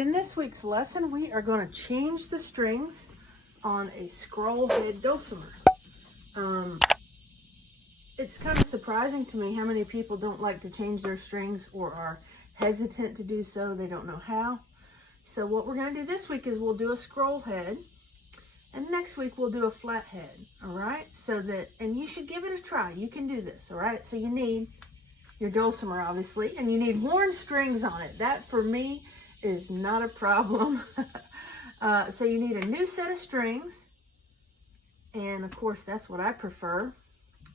in this week's lesson, we are going to change the strings on a scroll head dulcimer. It's kind of surprising to me how many people don't like to change their strings or are hesitant to do so. They don't know how. So what we're going to do this week is we'll do a scroll head, and next week we'll do a flat head. All right, so that, and you should give it a try. You can do this. All right, so you need your dulcimer, obviously, and you need worn strings on it. That for me is not a problem. So you need a new set of strings, and of course that's what I prefer.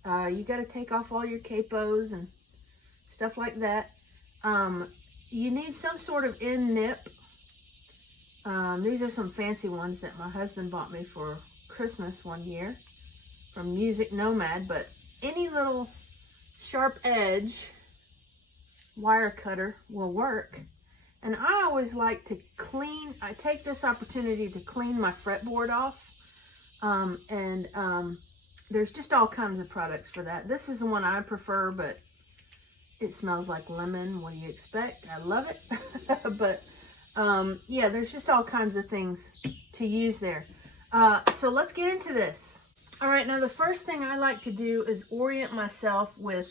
You got to take off all your capos and stuff like that. You need some sort of end nip. These are some fancy ones that my husband bought me for Christmas one year from Music Nomad, but any little sharp edge wire cutter will work. And I always like to clean, I take this opportunity to clean my fretboard off. There's just all kinds of products for that. This is the one I prefer, but it smells like lemon. What do you expect? I love it. But yeah, there's just all kinds of things to use there. So let's get into this. All right, now the first thing I like to do is orient myself with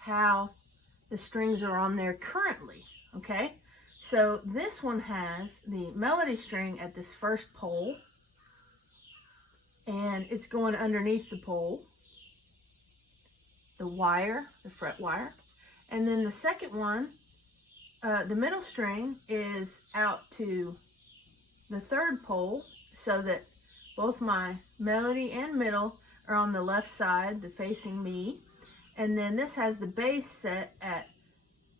how the strings are on there currently, okay? So this one has the melody string at this first pole, and it's going underneath the pole, the wire, the fret wire. And then the second one, the middle string is out to the third pole, so that both my melody and middle are on the left side, facing me. And then this has the bass set at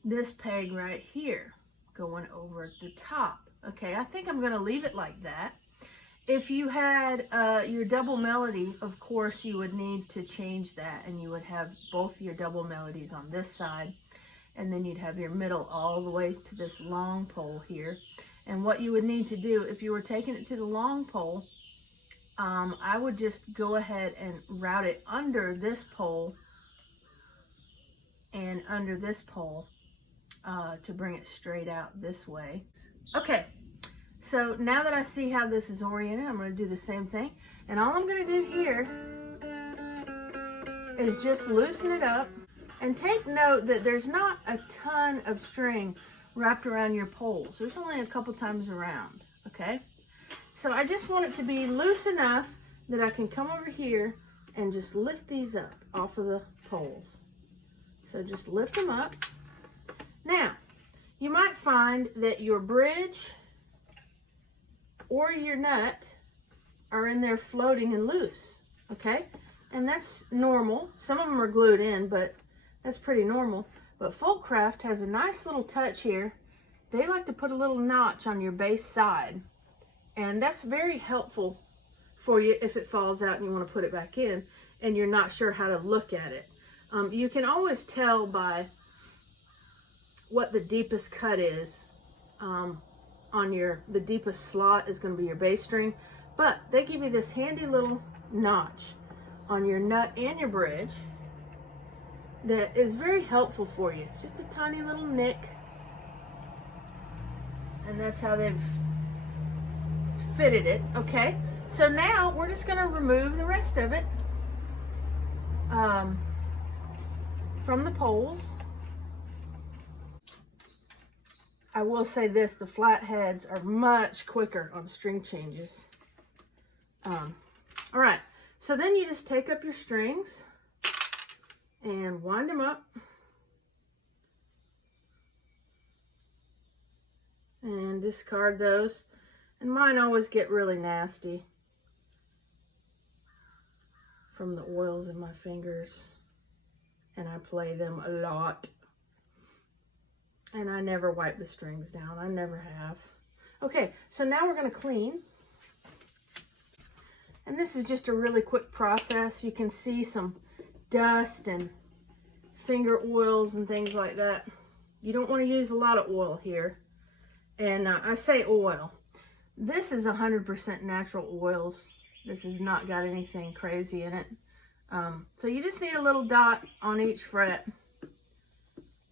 this peg right here, going over at the top. Okay, I think I'm going to leave it like that. If you had your double melody, of course you would need to change that, and you would have both your double melodies on this side, and then you'd have your middle all the way to this long pole here. And what you would need to do if you were taking it to the long pole, I would just go ahead and route it under this pole and under this pole to bring it straight out this way. Okay, so now that I see how this is oriented, I'm going to do the same thing. And all I'm going to do here is just loosen it up. And take note that there's not a ton of string wrapped around your poles. There's only a couple times around, okay? So I just want it to be loose enough that I can come over here and just lift these up off of the poles. So just lift them up. Now, you might find that your bridge or your nut are in there floating and loose, okay? And that's normal. Some of them are glued in, but that's pretty normal. But Folkcraft has a nice little touch here. They like to put a little notch on your bass side, and that's very helpful for you if it falls out and you want to put it back in and you're not sure how to look at it. You can always tell by what the deepest cut is on the deepest slot is going to be your bass string, but they give you this handy little notch on your nut and your bridge that is very helpful for you. It's just a tiny little nick, and that's how they've fitted it. Okay, so now we're just going to remove the rest of it from the poles. I will say this, the flat heads are much quicker on string changes. All right, so then you just take up your strings and wind them up and discard those. And mine always get really nasty from the oils in my fingers, and I play them a lot. And I never wipe the strings down. I never have. Okay, so now we're going to clean. And this is just a really quick process. You can see some dust and finger oils and things like that. You don't want to use a lot of oil here. And I say oil. This is 100% natural oils. This has not got anything crazy in it. So you just need a little dot on each fret.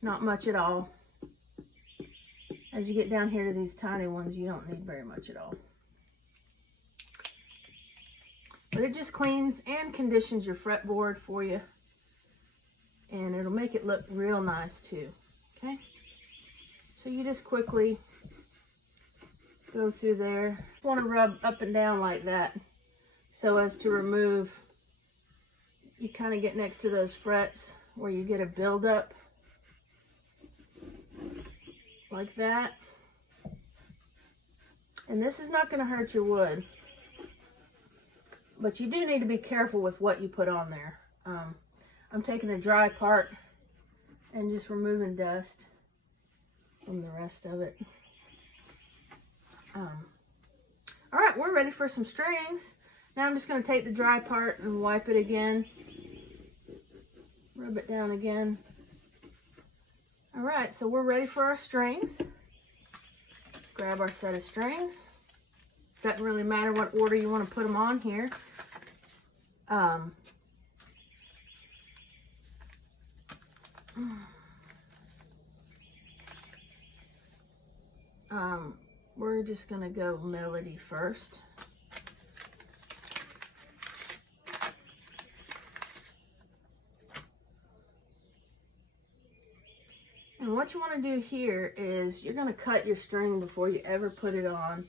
Not much at all. As you get down here to these tiny ones, you don't need very much at all. But it just cleans and conditions your fretboard for you. And it'll make it look real nice too, okay? So you just quickly go through there. You want to rub up and down like that so as to remove, you kind of get next to those frets where you get a buildup like that. And this is not going to hurt your wood, but you do need to be careful with what you put on there. I'm taking the dry part and just removing dust from the rest of it. All right, we're ready for some strings. Now I'm just going to take the dry part and wipe it again. Rub it down again. All right, so we're ready for our strings. Grab our set of strings. Doesn't really matter what order you want to put them on here. We're just gonna go melody first. And what you want to do here is you're gonna cut your string before you ever put it on.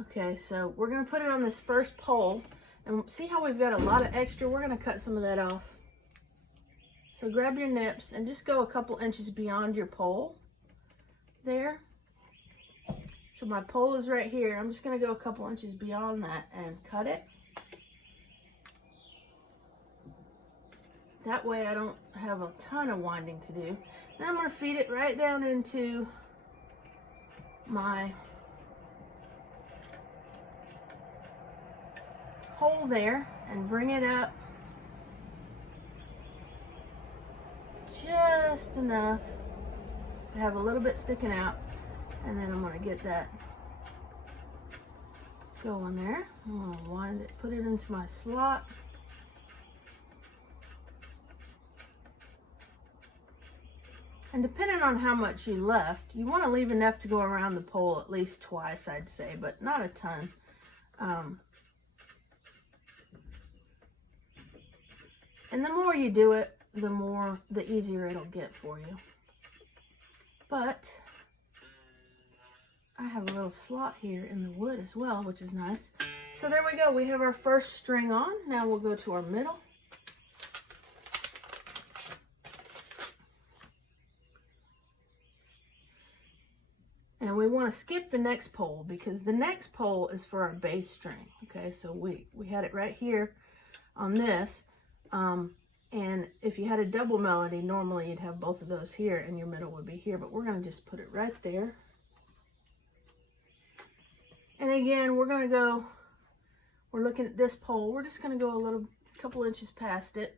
Okay, so we're gonna put it on this first pole, and see how we've got a lot of extra? We're gonna cut some of that off. So grab your nips and just go a couple inches beyond your pole there. So my pole is right here. I'm just gonna go a couple inches beyond that and cut it. That way I don't have a ton of winding to do. Then I'm gonna feed it right down into my hole there and bring it up just enough to have a little bit sticking out, and then I'm going to get that going there. I'm going to wind it, put it into my slot. And depending on how much you left, you want to leave enough to go around the pole at least twice, I'd say, but not a ton. And the more you do it, the easier it'll get for you. But I have a little slot here in the wood as well, which is nice. So there we go. We have our first string on. Now we'll go to our middle. And we want to skip the next pole because the next pole is for our bass string. Okay, so we had it right here on this. And if you had a double melody, normally you'd have both of those here and your middle would be here, but we're going to just put it right there. And again, we're looking at this pole. We're just going to go a couple inches past it.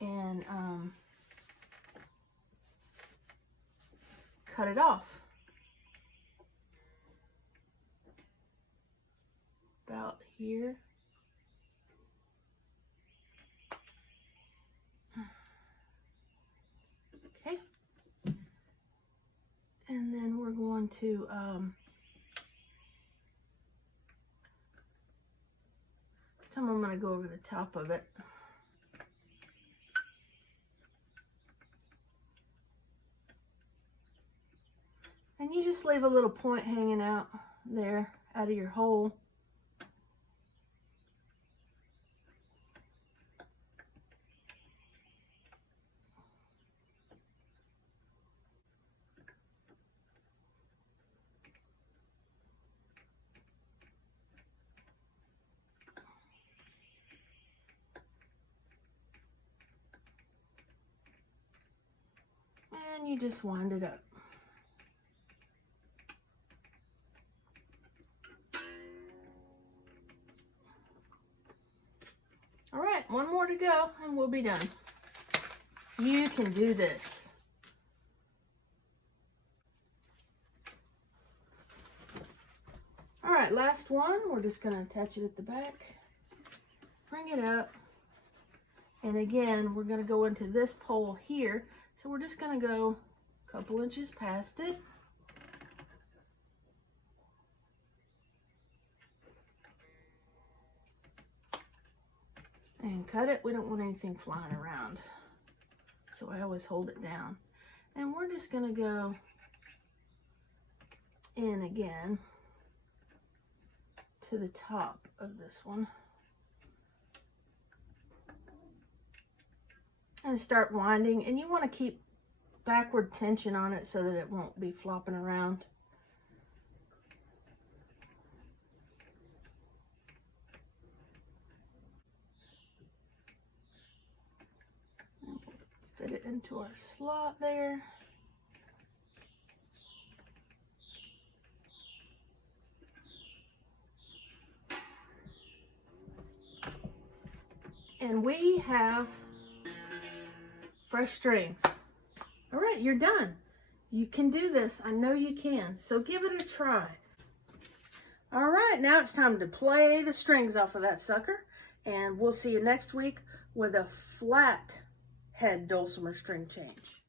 And cut it off. About here. Okay. And then we're going to this time I'm going to go over the top of it. And you just leave a little point hanging out there out of your hole. And you just wind it up. All right, one more to go and we'll be done. You can do this. All right, last one. We're just going to attach it at the back. Bring it up. And again, we're going to go into this pole here. So we're just going to go a couple inches past it. And cut it. We don't want anything flying around. So I always hold it down. And we're just going to go in again to the top of this one. And start winding. And you want to keep backward tension on it so that it won't be flopping around. Fit it into our slot there. And we have fresh strings. All right, you're done. You can do this. I know you can. So give it a try. All right, now it's time to play the strings off of that sucker. And we'll see you next week with a flat head dulcimer string change.